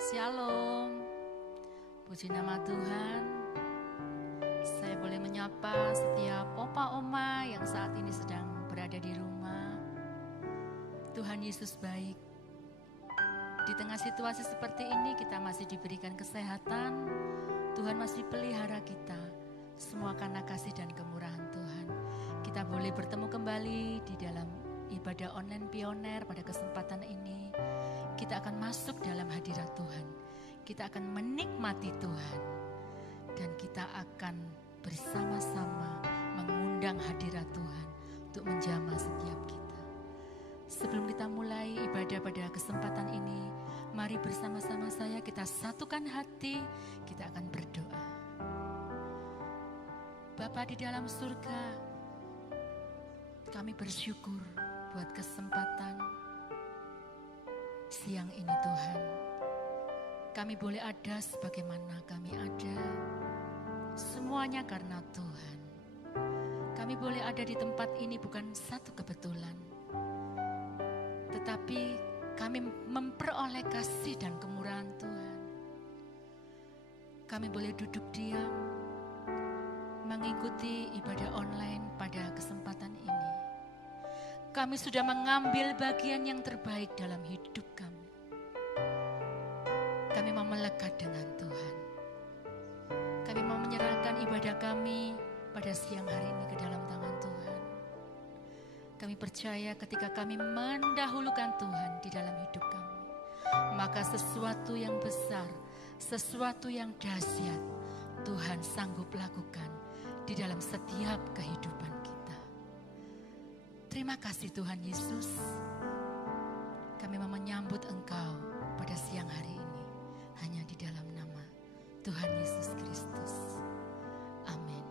Shalom, puji nama Tuhan. Saya boleh menyapa setiap opa oma yang saat ini sedang berada di rumah. Tuhan Yesus baik. Di tengah situasi seperti ini kita masih diberikan kesehatan. Tuhan masih pelihara kita. Semua karena kasih dan kemurahan Tuhan. Kita boleh bertemu kembali di dalam ibadah online pioner pada kesempatan ini. Kita akan masuk dalam hadirat Tuhan. Kita akan menikmati Tuhan. Dan kita akan bersama-sama mengundang hadirat Tuhan untuk menjamah setiap kita. Sebelum kita mulai ibadah pada kesempatan ini, mari bersama-sama saya kita satukan hati, kita akan berdoa. Bapa di dalam surga, kami bersyukur buat kesempatan siang ini Tuhan. Kami boleh ada sebagaimana kami ada, semuanya karena Tuhan. Kami boleh ada di tempat ini bukan satu kebetulan, tetapi kami memperoleh kasih dan kemurahan Tuhan. Kami boleh duduk diam, mengikuti ibadah online pada kesempatan ini. Kami sudah mengambil bagian yang terbaik dalam hidup kami. Kami mau melekat dengan Tuhan. Kami mau menyerahkan ibadah kami pada siang hari ini ke dalam tangan Tuhan. Kami percaya ketika kami mendahulukan Tuhan di dalam hidup kami, maka sesuatu yang besar, sesuatu yang dahsyat Tuhan sanggup lakukan di dalam setiap kehidupan kita. Terima kasih Tuhan Yesus. Kami mau menyambut Engkau pada siang hari ini hanya di dalam nama Tuhan Yesus Kristus. Amin.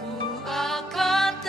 Ku akan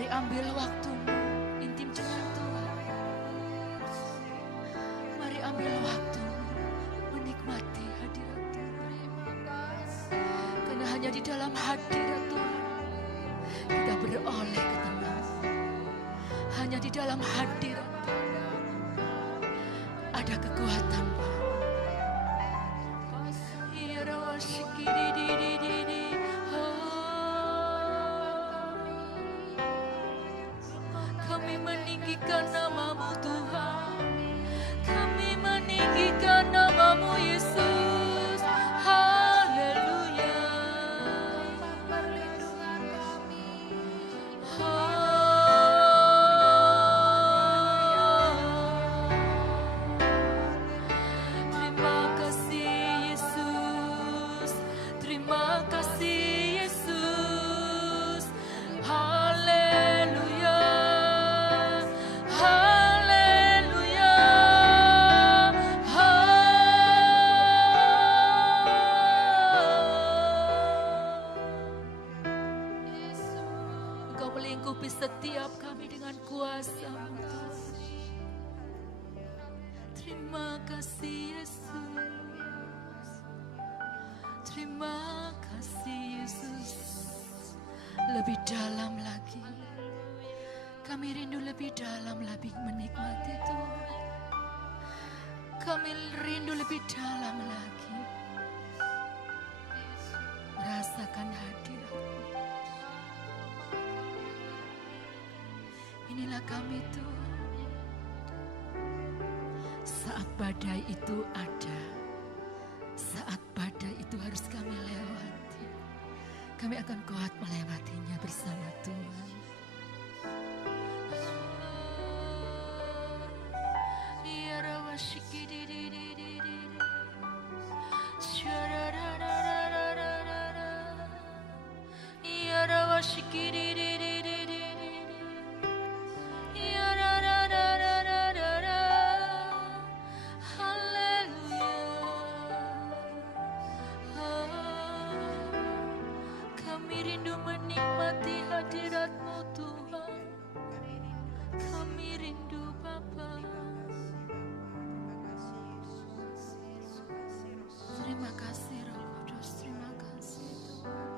Mari ambil waktumu intim dengan Tuhan. Mari ambil waktumu menikmati hadirat Tuhan. Karena hanya di dalam hadirat Tuhan kita beroleh ketenangan. Hanya di dalam hadirat Tuhan ada kekuatan, Pak. Kami meninggikan nama-Mu Tuhan. Kami meninggikan nama-Mu Yesus. Haleluya. Perlindungan kami. Terima kasih Yesus. Terima kasih Yesus. Haleluya. Haleluya. Engkau melingkupi setiap kami dengan kuasa-Mu Tuhan. Terima kasih Yesus. Terima kasih Yesus. Lebih dalam lagi. Kami rindu lebih dalam lagi menikmati Tuhan. Kami rindu lebih dalam lagi merasakan hadirat-Mu. Inilah kami Tuhan. Saat badai itu ada, saat badai itu harus kami lewati, kami akan kuat melewatinya bersama Tuhan. Kami rindu menikmati hadirat-Mu Tuhan. Kami rindu Bapa. Terima kasih Roh Kudus, terima kasih Tuhan.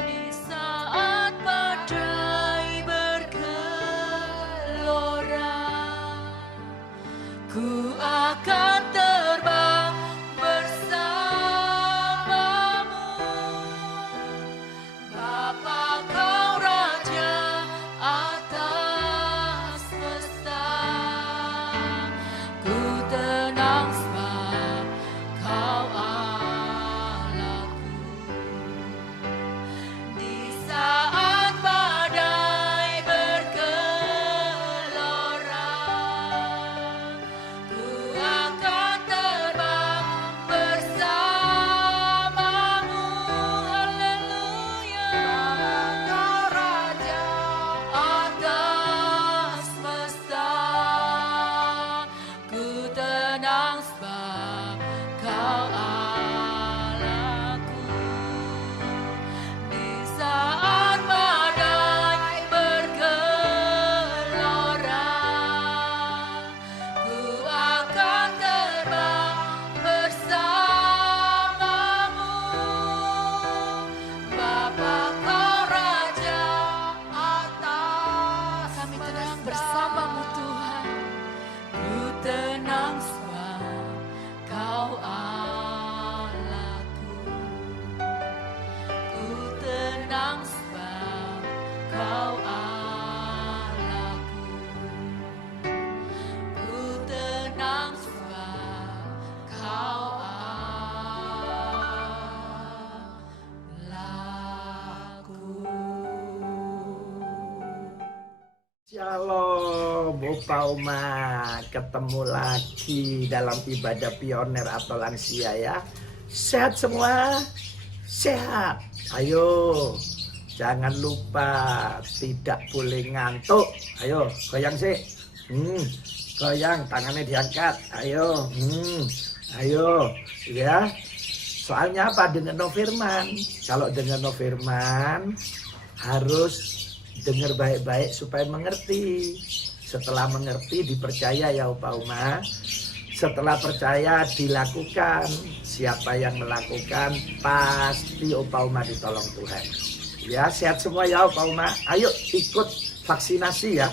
Di saat badai bergelora, ku akan terbang bersamamu. Bapa Kau Raja atas semesta. Ku tenang sebab Kau Allahku. Di saat badai bergelora, ku akan terbang bersamamu. Haleluya. Kau Raja atas semesta. Ku tenang sebab Kau Allahku. Di saat badai bergelora, ku akan terbang bersamamu. Bapa Kau Raja atas. Kami tenang bersama-Mu Tuhan. Ku tenang sebab Kau Allahku. Ku tenang sebab Kau Allahku. Ku tenang sebab Kau Allahku. Shalom, Bapak Umat, ketemu lagi dalam ibadah pioner atau lansia ya. Sehat semua? Sehat. Ayo, jangan lupa tidak boleh ngantuk. Ayo, goyang sih. Goyang, tangannya diangkat. Ayo. Ayo. Ya. Soalnya apa? Dengan no firman. Kalau dengan no firman harus dengar baik-baik supaya mengerti. Setelah mengerti dipercaya ya Uma. Setelah percaya dilakukan. Siapa yang melakukan pasti Uma ditolong Tuhan. Ya, sehat semua ya Uma. Ayo ikut vaksinasi ya.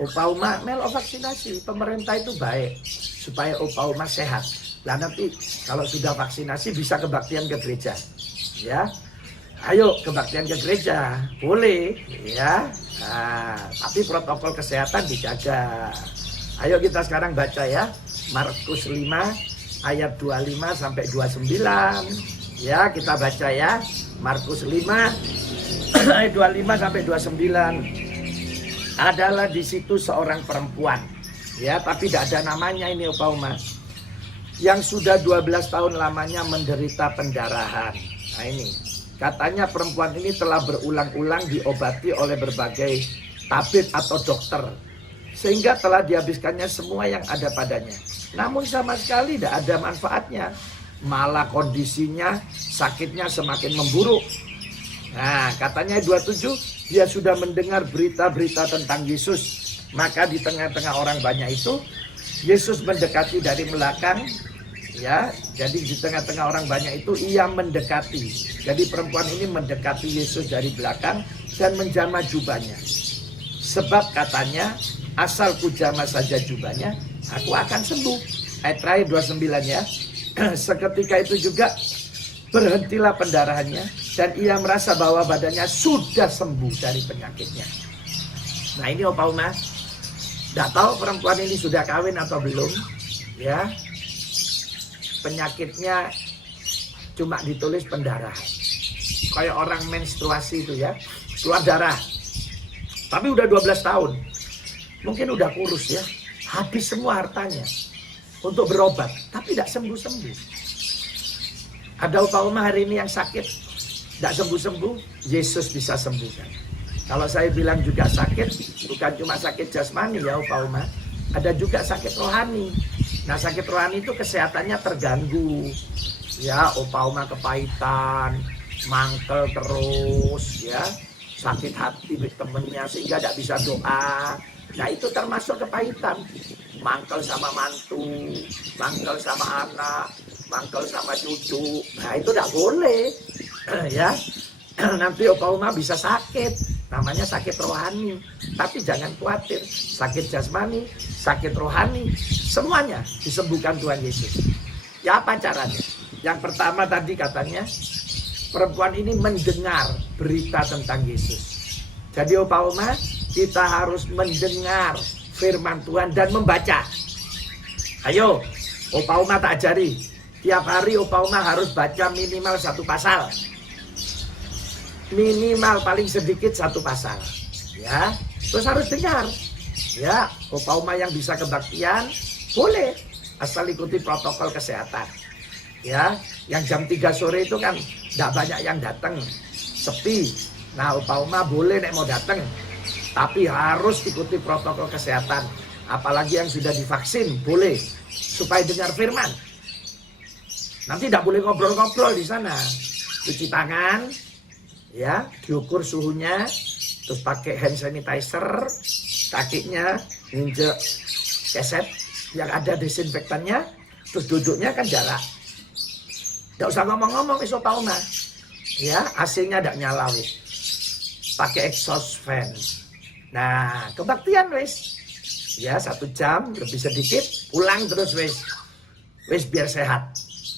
Uma melo vaksinasi. Pemerintah itu baik supaya Uma sehat. Nah nanti kalau sudah vaksinasi bisa kebaktian ke gereja. Ya. Ayo kebaktian ke gereja. Boleh ya. Nah, tapi protokol kesehatan dijaga. Ayo kita sekarang baca ya. Markus 5 ayat 25 sampai 29. Ya, kita baca ya. Markus 5 ayat 25 sampai 29. Adalah di situ seorang perempuan. Ya, tapi tidak ada namanya ini Uma. Yang sudah 12 tahun lamanya menderita pendarahan. Nah ini, katanya perempuan ini telah berulang-ulang diobati oleh berbagai tabib atau dokter. Sehingga telah dihabiskannya semua yang ada padanya. Namun sama sekali tidak ada manfaatnya. Malah kondisinya, sakitnya semakin memburuk. Nah katanya 27, dia sudah mendengar berita-berita tentang Yesus. Maka di tengah-tengah orang banyak itu, Yesus mendekati dari belakang. Ya, jadi di tengah-tengah orang banyak itu ia mendekati. Jadi perempuan ini mendekati Yesus dari belakang dan menjamah jubahnya. Sebab katanya, asal ku jamah saja jubahnya, aku akan sembuh. Ayat terakhir 29 ya. Seketika itu juga berhentilah pendarahannya dan ia merasa bahwa badannya sudah sembuh dari penyakitnya. Nah ini Uma, tidak tahu perempuan ini sudah kawin atau belum, ya. Penyakitnya cuma ditulis pendarahan. Kayak orang menstruasi itu ya, keluar darah. Tapi udah 12 tahun. Mungkin udah kurus ya. Habis semua hartanya untuk berobat, tapi tidak sembuh-sembuh. Ada Uma hari ini yang sakit, tidak sembuh-sembuh, Yesus bisa sembuhkan. Kalau saya bilang juga sakit, bukan cuma sakit jasmani ya Uma. Ada juga sakit rohani. Nah sakit rohani itu kesehatannya terganggu. Ya Uma kepahitan, mangkel terus ya. Sakit hati temennya sehingga tidak bisa doa. Nah itu termasuk kepahitan. Mangkel sama mantu, mangkel sama anak, mangkel sama cucu. Nah itu tidak boleh. Ya nanti Uma bisa sakit. Namanya sakit rohani. Tapi jangan khawatir. Sakit jasmani, sakit rohani, semuanya disembuhkan Tuhan Yesus. Ya apa caranya? Yang pertama tadi katanya, perempuan ini mendengar berita tentang Yesus. Jadi Uma, kita harus mendengar firman Tuhan dan membaca. Ayo, Uma tak ajari. Tiap hari Uma harus baca minimal 1 pasal. Minimal paling sedikit 1 pasal. Ya, terus harus dengar. Ya, Uma yang bisa kebaktian boleh asal ikuti protokol kesehatan. Ya, yang jam 3 sore itu kan tidak banyak yang datang, sepi. Nah, Uma boleh nek mau datang, tapi harus ikuti protokol kesehatan. Apalagi yang sudah divaksin boleh supaya dengar firman. Nanti tidak boleh ngobrol-ngobrol di sana. Cuci tangan, ya, diukur suhunya, terus pakai hand sanitizer, kakinya nginjek keset yang ada desinfektannya, terus duduknya kan jarak. Tidak usah ngomong-ngomong iso Uma. Ya, AC-nya tidak nyala wis. Pakai exhaust fan. Nah, kebaktian wis. Ya, 1 jam lebih sedikit, pulang terus wis. Wis biar sehat.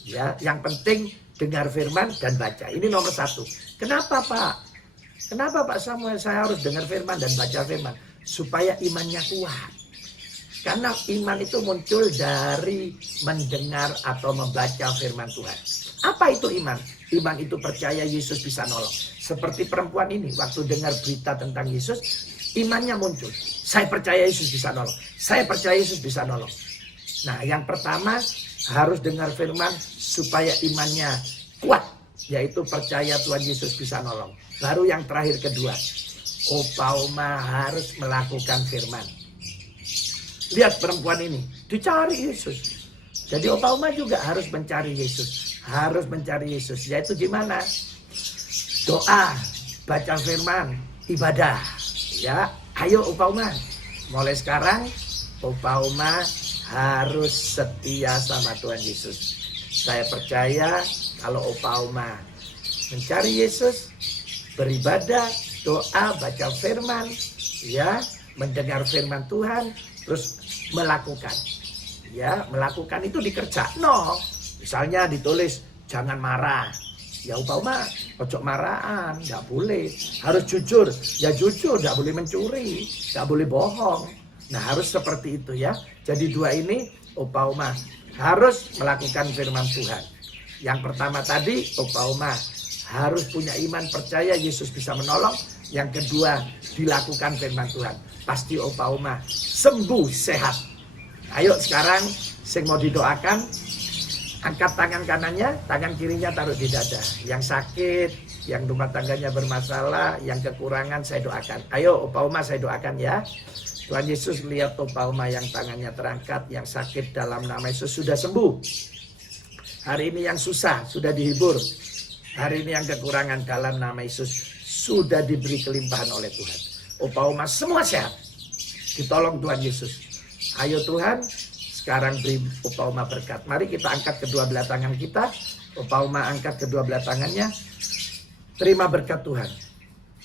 Ya, yang penting dengar firman dan baca. Ini nomor 1. Kenapa Pak? Kenapa Pak Samuel saya harus dengar firman dan baca firman? Supaya imannya kuat. Karena iman itu muncul dari mendengar atau membaca firman Tuhan. Apa itu iman? Iman itu percaya Yesus bisa nolong. Seperti perempuan ini, waktu dengar berita tentang Yesus, imannya muncul. Saya percaya Yesus bisa nolong. Saya percaya Yesus bisa nolong. Nah, yang pertama harus dengar firman supaya imannya kuat. Yaitu percaya Tuhan Yesus bisa nolong. Baru yang terakhir kedua, Uma harus melakukan firman. Lihat perempuan ini, dicari Yesus. Jadi Opa Oma juga harus mencari Yesus. Harus mencari Yesus. Yaitu gimana? Doa, baca firman, ibadah. Ya, ayo Opa Oma. Mulai sekarang Opa Oma harus setia sama Tuhan Yesus. Saya percaya kalau Opa Oma mencari Yesus, beribadah, doa, baca firman, ya, mendengar firman Tuhan, terus melakukan. Ya, melakukan itu dikerja. No, misalnya ditulis jangan marah. Ya Opa Oma, ojo marahan, nggak boleh. Harus jujur, ya jujur, nggak boleh mencuri, nggak boleh bohong. Nah harus seperti itu ya. Jadi dua ini Opa Oma harus melakukan firman Tuhan. Yang pertama tadi Opa Oma harus punya iman percaya Yesus bisa menolong. Yang kedua dilakukan firman Tuhan. Pasti Opa Oma sembuh sehat. Ayo sekarang saya mau didoakan. Angkat tangan kanannya, tangan kirinya taruh di dada. Yang sakit, yang rumah tangganya bermasalah, yang kekurangan saya doakan. Ayo Opa Oma saya doakan ya. Tuhan Yesus lihat Opa Oma yang tangannya terangkat, yang sakit dalam nama Yesus sudah sembuh. Hari ini yang susah sudah dihibur. Hari ini yang kekurangan dalam nama Yesus sudah diberi kelimpahan oleh Tuhan. Opa Oma semua sehat. Ditolong Tuhan Yesus. Ayo Tuhan, sekarang beri Opa Oma berkat. Mari kita angkat kedua belah tangan kita. Opa Oma angkat kedua belah tangannya. Terima berkat Tuhan.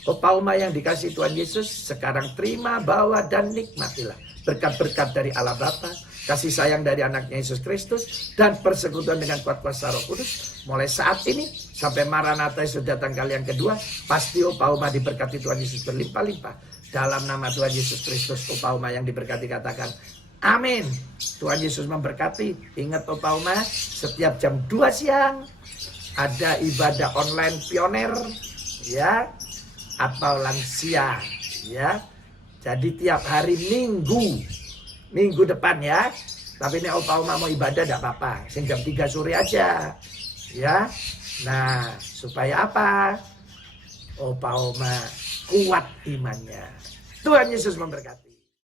Opa Oma yang dikasih Tuhan Yesus, sekarang terima, bawa, dan nikmatilah berkat-berkat dari Allah Bapa, kasih sayang dari anaknya Yesus Kristus, dan persekutuan dengan kuat kuasa Roh Kudus. Mulai saat ini sampai Maranatha Yesus datang kali yang kedua, pasti Opa Oma diberkati Tuhan Yesus berlimpah-limpah. Dalam nama Tuhan Yesus Kristus, Opa Oma yang diberkati katakan amin. Tuhan Yesus memberkati. Ingat Opa Oma, setiap jam 2 siang ada ibadah online pioner ya, atau lansia ya. Jadi tiap hari minggu depan ya. Tapi ini Opa Oma mau ibadah tidak apa-apa, sing jam 3 sore aja ya. Nah supaya apa? Opa Oma kuat imannya. Tuhan Yesus memberkati.